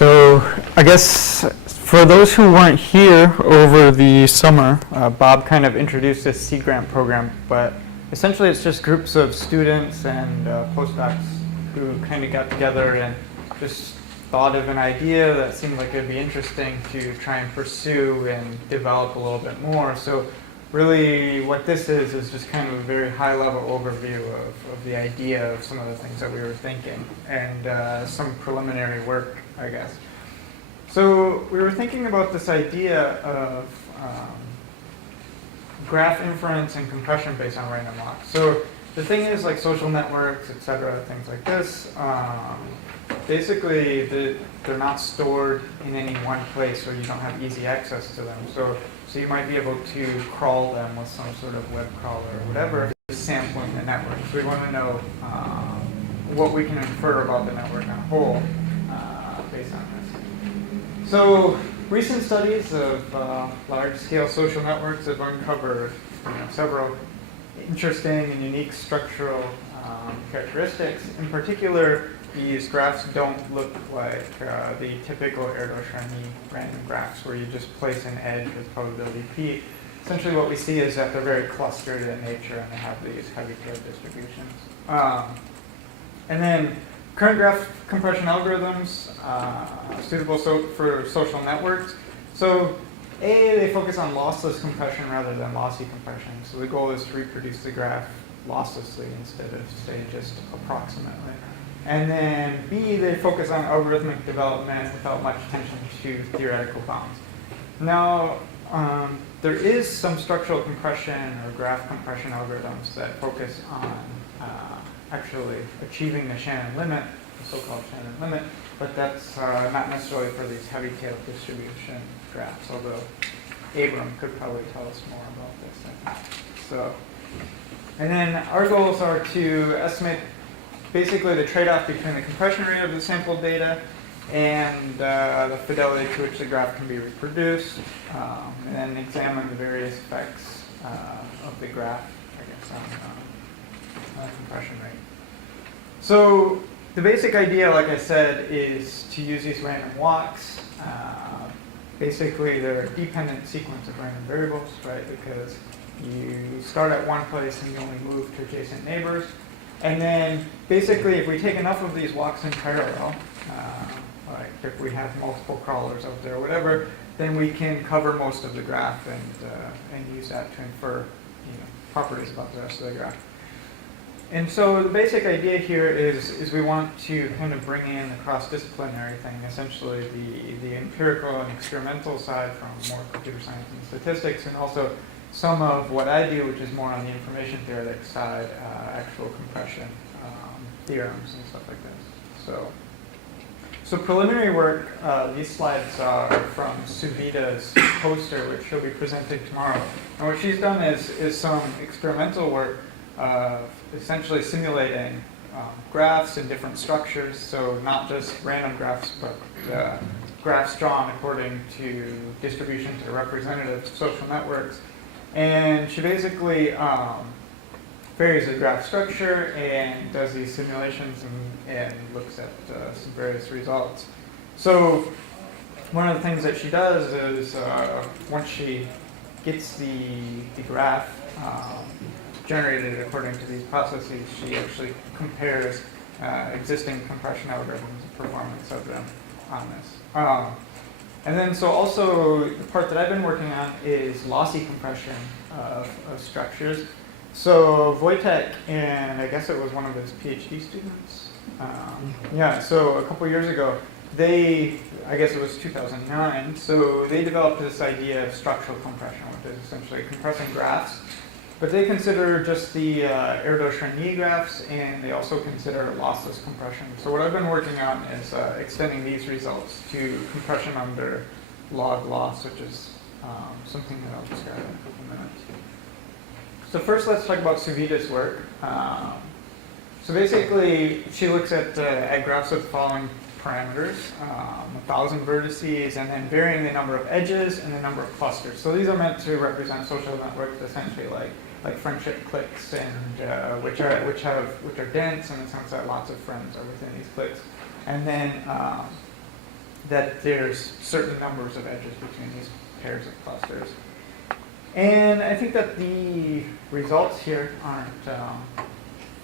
So I guess for those who weren't here over the summer, Bob kind of introduced this Sea Grant program, but essentially it's just groups of students and postdocs who kind of got together and just thought of an idea that seemed like it'd be interesting to try and pursue and develop a little bit more. So really what this is just kind of a very high-level overview of the idea of some of the things that we were thinking and some preliminary work, I guess. So we were thinking about this idea of graph inference and compression based on random walks. So the thing is, like social networks, et cetera, things like this, basically they're not stored in any one place, or you don't have easy access to them. So you might be able to crawl them with some sort of web crawler or whatever, sampling the network. So we want to know what we can infer about the network on a whole based on this. So recent studies of large-scale social networks have uncovered several interesting and unique structural characteristics. In particular, these graphs don't look like the typical Erdo-Charny random graphs where you just place an edge with probability p. Essentially what we see is that they're very clustered in nature and they have these heavy-tailed distributions. And then current graph compression algorithms suitable for social networks. So they focus on lossless compression rather than lossy compression. So the goal is to reproduce the graph losslessly instead of, say, just approximately. And then B, they focus on algorithmic development without much attention to theoretical bounds. Now, there is some structural compression or graph compression algorithms that focus on actually achieving the Shannon limit, the so-called Shannon limit, but that's not necessarily for these heavy-tailed distribution graphs, although Abram could probably tell us more about this, I think. So, and then our goals are to estimate basically the trade-off between the compression rate of the sampled data and the fidelity to which the graph can be reproduced, and then examine the various effects of the graph, I guess, on compression rate. So the basic idea, like I said, is to use these random walks. Basically, they're a dependent sequence of random variables, right? Because you start at one place and you only move to adjacent neighbors. And then basically, if we take enough of these walks in parallel, like if we have multiple crawlers out there or whatever, then we can cover most of the graph and use that to infer properties about the rest of the graph. And so the basic idea here is we want to kind of bring in the cross-disciplinary thing, essentially the empirical and experimental side from more computer science and statistics, and also some of what I do, which is more on the information theoretic side, actual compression theorems and stuff like this. So preliminary work, these slides are from Suvita's poster, which she'll be presenting tomorrow. And what she's done is some experimental work essentially simulating graphs in different structures, so not just random graphs, but graphs drawn according to distributions that are representative of social networks. And she basically varies the graph structure and does these simulations and looks at some various results. So one of the things that she does is once she gets the graph generated according to these processes, she actually compares existing compression algorithms and performance of them on this. And then so also the part that I've been working on is lossy compression of structures. So Wojtek, and I guess it was one of his PhD students, so a couple years ago, I guess it was 2009, so they developed this idea of structural compression, which is essentially compressing graphs. But they consider just the Erdo-Charny graphs, and they also consider lossless compression. So what I've been working on is extending these results to compression under log loss, which is something that I'll describe in a couple minutes. So first, let's talk about Suvita's work. So basically, she looks at graphs with the following parameters, 1,000 vertices, and then varying the number of edges and the number of clusters. So these are meant to represent social networks, essentially like friendship cliques, and which are dense in the sense that lots of friends are within these cliques. And then that there's certain numbers of edges between these pairs of clusters. And I think that the results here aren't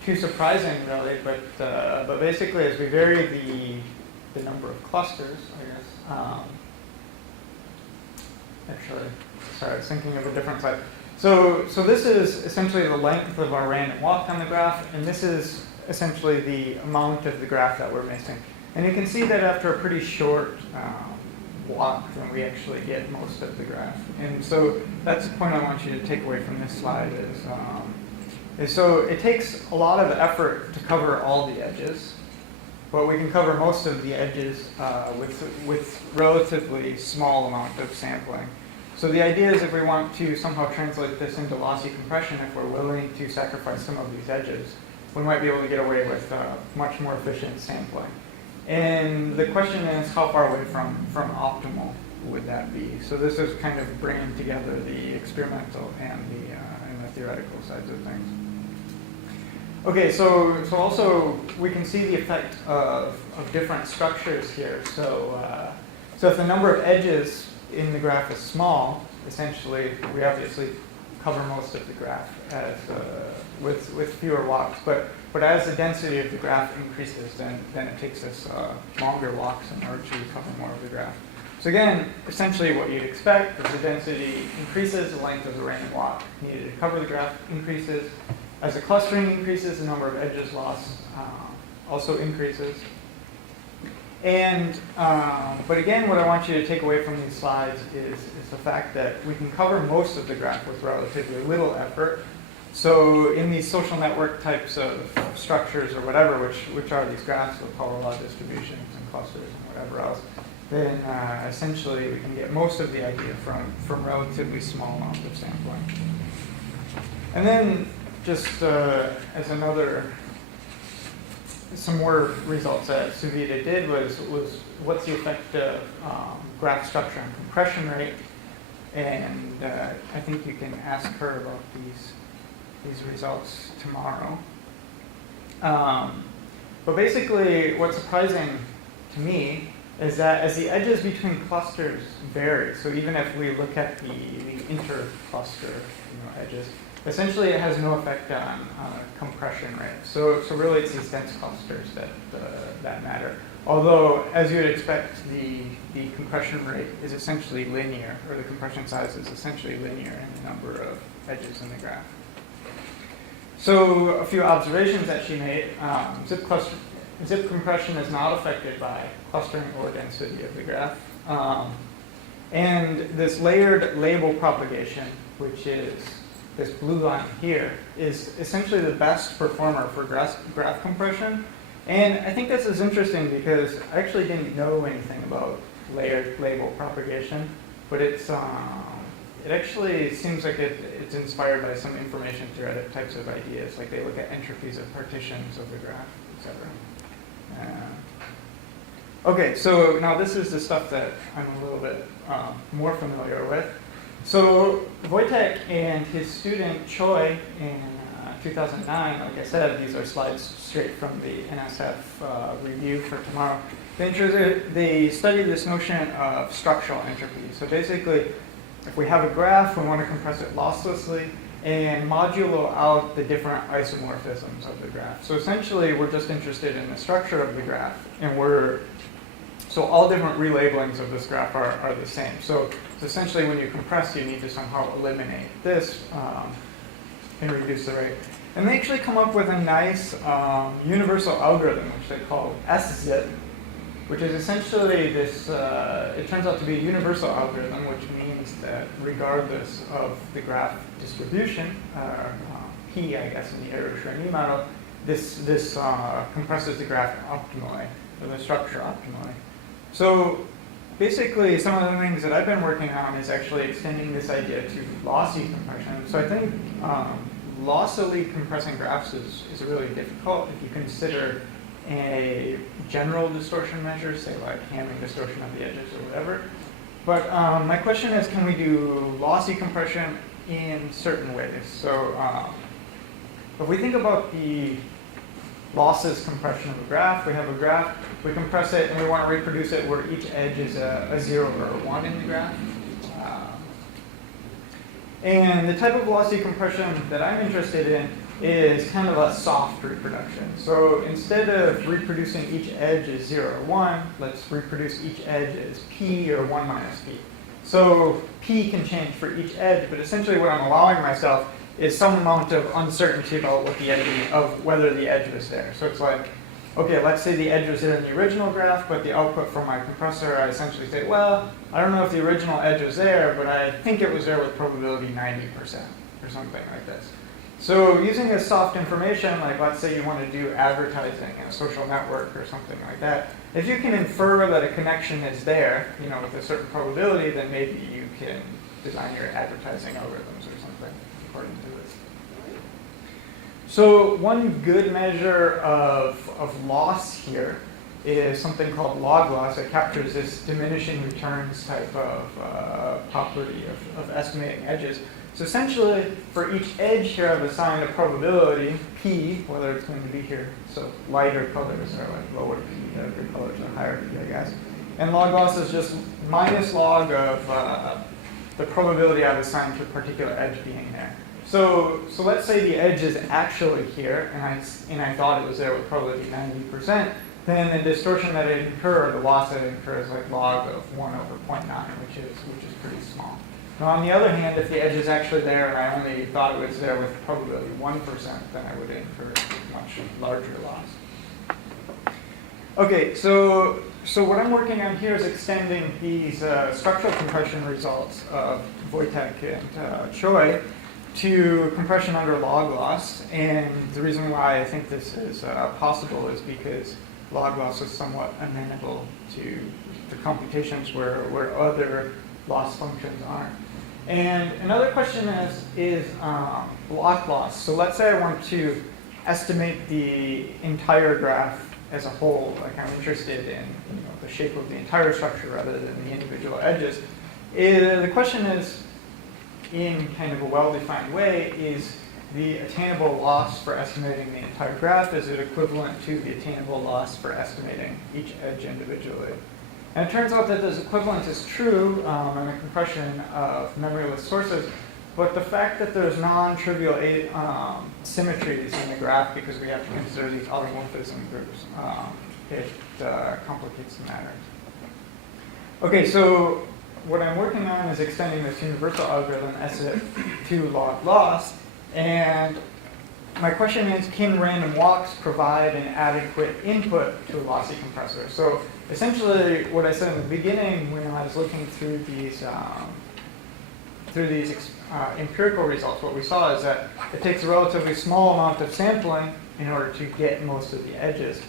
too surprising, really, but basically as we vary the number of clusters, I guess. Actually, sorry, I was thinking of a different slide. So this is essentially the length of our random walk on the graph, and this is essentially the amount of the graph that we're missing. And you can see that after a pretty short walk, then we actually get most of the graph. And so that's the point I want you to take away from this slide is so it takes a lot of effort to cover all the edges, but we can cover most of the edges with relatively small amount of sampling. So the idea is if we want to somehow translate this into lossy compression, if we're willing to sacrifice some of these edges, we might be able to get away with much more efficient sampling. And the question is, how far away from optimal would that be? So this is kind of bringing together the experimental and the theoretical sides of things. Okay, so also we can see the effect of different structures here. So if the number of edges in the graph is small, essentially we obviously cover most of the graph as with fewer walks. But as the density of the graph increases, then it takes us longer walks in order to cover more of the graph. So again, essentially what you'd expect is the density increases, the length of the random walk needed to cover the graph increases. As the clustering increases, the number of edges lost also increases. And but again, what I want you to take away from these slides is the fact that we can cover most of the graph with relatively little effort. So in these social network types of structures or whatever, which are these graphs with power law distributions and clusters and whatever else, then essentially we can get most of the idea from relatively small amounts of sampling. And then just as some more results that Suvita did was what's the effect of graph structure and compression rate, and I think you can ask her about these results tomorrow. But basically, what's surprising to me is that as the edges between clusters vary, so even if we look at the inter-cluster edges, essentially it has no effect on compression rate. So really it's these dense clusters that matter. Although, as you would expect, the compression rate is essentially linear, or the compression size is essentially linear in the number of edges in the graph. So a few observations that she made. Zip compression is not affected by clustering or density of the graph. And this layered label propagation, which is this blue line here, is essentially the best performer for graph compression. And I think this is interesting because I actually didn't know anything about layered label propagation, but it actually seems like it's inspired by some information theoretic types of ideas, like they look at entropies of partitions of the graph, etc. Okay, so now this is the stuff that I'm a little bit more familiar with. So Wojtek and his student Choi in 2009, like I said, these are slides straight from the NSF review for tomorrow. They studied this notion of structural entropy. So basically, if we have a graph, we want to compress it losslessly and modulo out the different isomorphisms of the graph. So essentially, we're just interested in the structure of the graph, and so all different relabelings of this graph are the same. So essentially, when you compress, you need to somehow eliminate this and reduce the rate. And they actually come up with a nice universal algorithm, which they call SZIP, which is essentially this, it turns out to be a universal algorithm, which means that regardless of the graph distribution, P, I guess, in the Arrow-Schreiber model, this compresses the graph optimally, or the structure optimally. So basically, some of the things that I've been working on is actually extending this idea to lossy compression. So I think lossily compressing graphs is really difficult if you consider a general distortion measure, say like Hamming distortion of the edges or whatever. But my question is, can we do lossy compression in certain ways? So if we think about the lossless compression of a graph. We have a graph, we compress it, and we want to reproduce it where each edge is a 0 or a 1 in the graph. And the type of lossy compression that I'm interested in is kind of a soft reproduction. So instead of reproducing each edge as 0 or 1, let's reproduce each edge as p or 1 minus p. So p can change for each edge, but essentially what I'm allowing myself is some amount of uncertainty about what the edge of whether the edge was there. So it's like, okay, let's say the edge was there in the original graph, but the output from my compressor, I essentially say, well, I don't know if the original edge was there, but I think it was there with probability 90% or something like this. So using this soft information, like let's say you want to do advertising in a social network or something like that, if you can infer that a connection is there, with a certain probability, then maybe you can design your advertising algorithms or something according to this. So one good measure of loss here is something called log loss. It captures this diminishing returns type of property of estimating edges. So essentially, for each edge here, I've assigned a probability, p, whether it's going to be here. So lighter colors are like lower p, darker colors are higher p, I guess. And log loss is just minus log of the probability I've assigned to a particular edge being there. So let's say the edge is actually here, and I thought it was there with probability 90%. Then the distortion that I incur, or the loss that I incur, is like log of 1 over 0.9, which is pretty small. Now, on the other hand, if the edge is actually there and I only thought it was there with probability 1%, then I would incur a much larger loss. Okay, so what I'm working on here is extending these structural compression results of Wojtek and Choi to compression under log loss. And the reason why I think this is possible is because log loss is somewhat amenable to the computations where other loss functions aren't. And another question is block loss. So let's say I want to estimate the entire graph as a whole. Like I'm interested in the shape of the entire structure rather than the individual edges. The question is, in kind of a well-defined way, is the attainable loss for estimating the entire graph, is it equivalent to the attainable loss for estimating each edge individually? And it turns out that this equivalence is true in the compression of memoryless sources, but the fact that there's non-trivial symmetries in the graph because we have to consider these automorphism groups, it complicates the matter. Okay, so what I'm working on is extending this universal algorithm SF to log loss, and my question is, can random walks provide an adequate input to a lossy compressor? So essentially, what I said in the beginning when I was looking through these empirical results, what we saw is that it takes a relatively small amount of sampling in order to get most of the edges.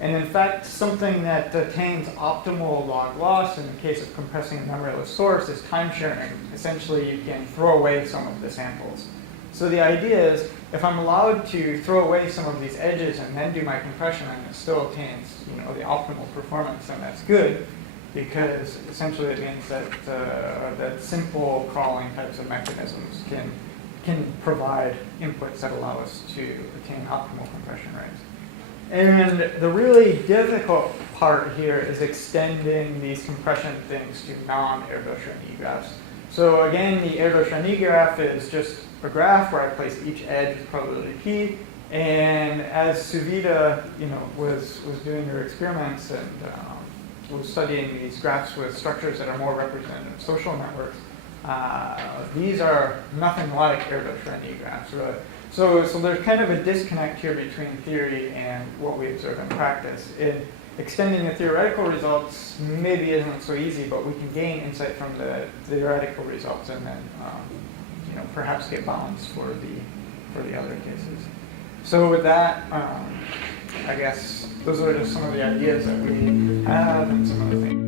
And in fact, something that attains optimal log loss in the case of compressing a memoryless source is time sharing. Essentially, you can throw away some of the samples. So the idea is, if I'm allowed to throw away some of these edges and then do my compression, and it still attains, the optimal performance, then that's good, because essentially it means that that simple crawling types of mechanisms can provide inputs that allow us to attain optimal compression rates. And the really difficult part here is extending these compression things to non-Erdős-Renyi graphs. So again, the Erdős-Renyi graph is just a graph where I place each edge with probability p. And as Suvita, was doing her experiments and was studying these graphs with structures that are more representative of social networks, these are nothing like Erdős-Renyi graphs, really. So there's kind of a disconnect here between theory and what we observe in practice. Extending the theoretical results maybe isn't so easy, but we can gain insight from the theoretical results and then perhaps get bounds for the other cases. So with that, I guess those are just some of the ideas that we have and some of the things.